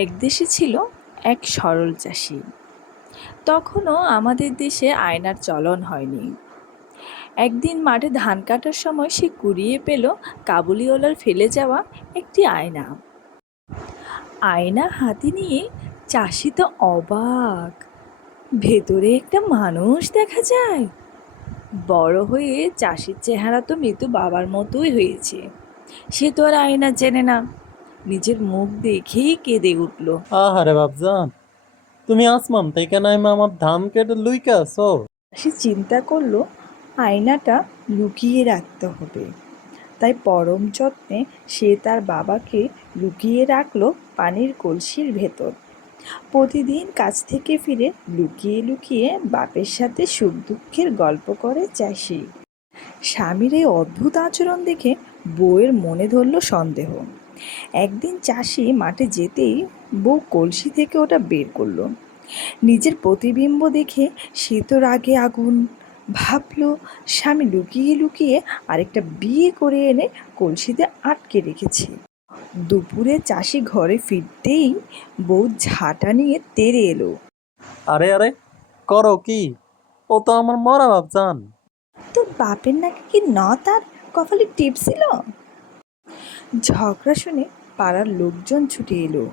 এক দেশে ছিল এক সরল চাষি। তখনও আমাদের দেশে আয়নার চলন হয়নি। একদিন মাঠে ধান কাটার সময় সে কুড়িয়ে পেল কাবুলিওয়ালার ফেলে যাওয়া একটি আয়না। আয়না হাতে নিয়ে চাষি তো অবাক, ভেতরে একটা মানুষ দেখা যায়। বড় হয়ে চাষির চেহারা তো মৃত বাবার মতোই হয়েছে। সে তো আর আয়না চেনে না, নিজের মুখ দেখেই কেঁদে উঠল। আহারে বাপজান, তুমি আসমান থেকে নাইমা আমার ধান কেটে লুইকা আছো। সে চিন্তা করলো আয়নাটা লুকিয়ে রাখতে হবে। তাই পরম যত্নে সে তার বাবাকে লুকিয়ে রাখলো পানির কলসির ভেতর। প্রতিদিন কাজ থেকে ফিরে লুকিয়ে লুকিয়ে বাপের সাথে সুখ দুঃখের গল্প করে চাষি। স্বামীর এই অদ্ভুত আচরণ দেখে বউয়ের মনে ধরল সন্দেহ। একদিন চাষি মাঠে যেতেই বউ কলসি থেকে ওটা বের করলো। নিজের প্রতিবিম্ব দেখে সে তো রাগে আগুন। ভাবলো স্বামী লুকিয়ে লুকিয়ে আরেকটা বিয়ে করে এনে কলসিতে আটকে রেখেছে। দুপুরে চাষি ঘরে ফিরতেই বউ ঝাঁটা নিয়ে তেড়ে এলো। আরে আরে, করো কি? ও তো আমার মরা বাপজান। তো বাপের নাকি কি নথ আর কপালে টিপ ছিল? ঝগড়া শুনে পাড়ার লোকজন ছুটে এলো।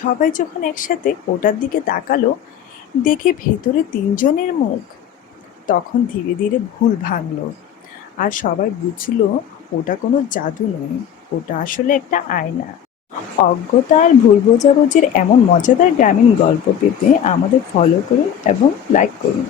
সবাই যখন একসাথে ওটার দিকে তাকালো, দেখে ভেতরে তিনজনের মুখ। তখন ধীরে ধীরে ভুল ভাঙলো, আর সবাই বুঝলো ওটা কোনো জাদু নয়, ওটা আসলে একটা আয়না। অজ্ঞতা আর ভুল বোঝাবুঝির এমন মজাদার গ্রামীণ গল্প পেতে আমাদের ফলো করুন এবং লাইক করুন।